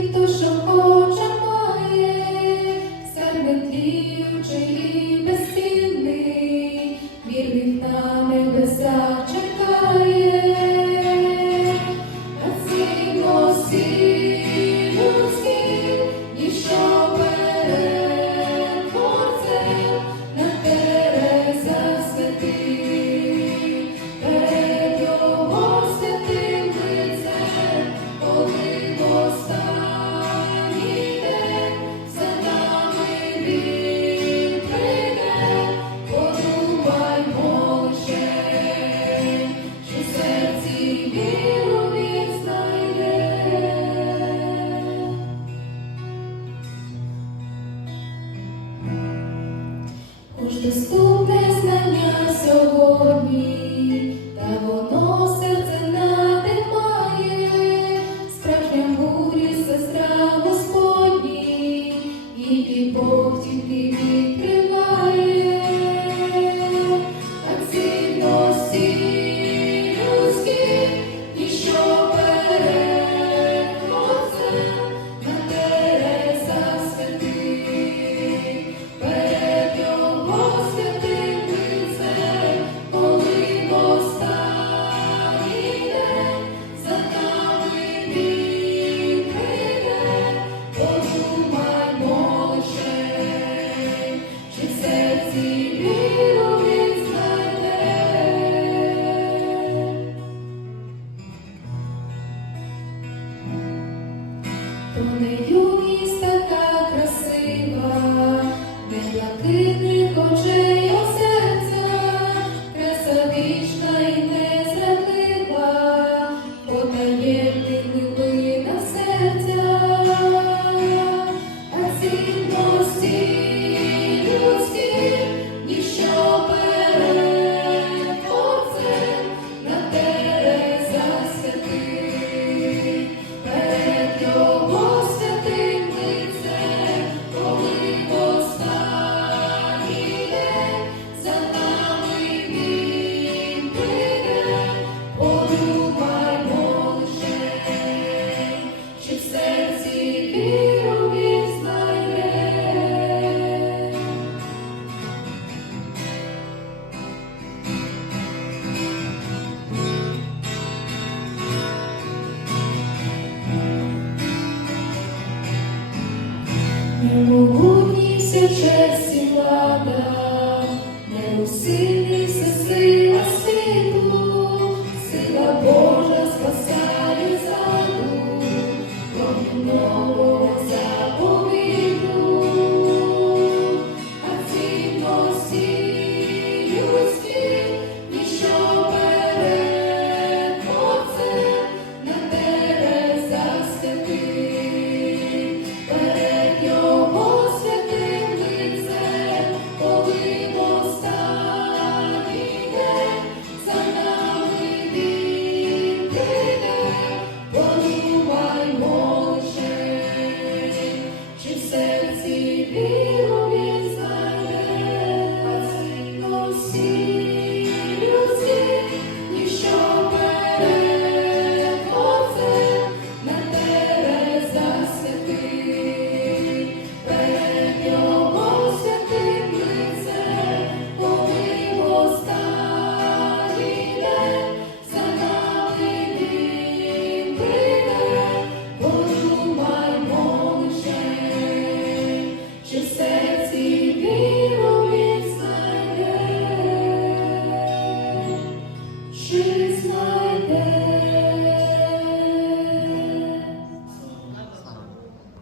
тих, хто шукає. Jesus. Немогутність честь і влада, не у сила